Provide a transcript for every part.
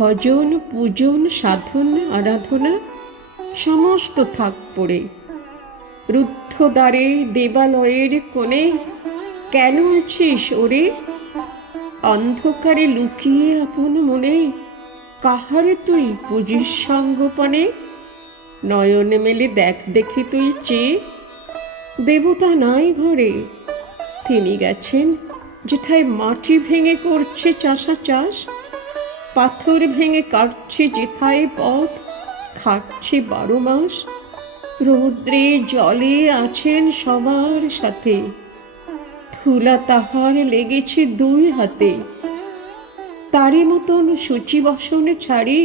ভজন পূজন সাধন আরাধনা সমস্ত থাক পড়ে। রুদ্ধ দ্বারে দেবালয়ের কোণে কেন আছিস ওরে? অন্ধকারে লুকিয়ে আপন মনে কাহারে তুই পুজিস সঙ্গোপনে? নয়ন মেলে দেখ দেখি তুই চেয়ে, দেবতা নাই ঘরে। তিনি গেছেন যেথায় মাটি ভেঙে করছে চাষা চাষ, পাথর ভেঙে কাটছে যেথায় পথ, খাটছে 12 মাস। রৌদ্রে জলে আছেন সবার সাথে, ধুলা তাহার লেগেছে 2 হাতে। তারই মতন সূচি বসন ছাড়ি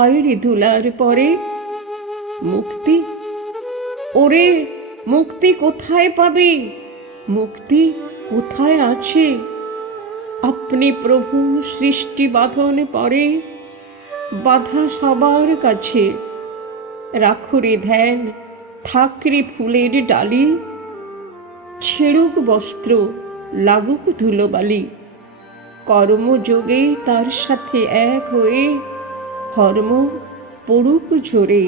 আয়রে ধুলার পরে। মুক্তি ওরে, মুক্তি কোথায় পাবে? মুক্তি কোথায় আছে? আপনি প্রভু সৃষ্টি বাঁধন পরে, বাধা সবার কাছে। রাখরে ধ্যান, থাকরে ফুলের ডালি, ছেড়ুক বস্ত্র, লাগুক ধুলোবালি। কর্মযোগে তার সাথে এক হয়ে, ধর্ম পড়ুক ঝরে।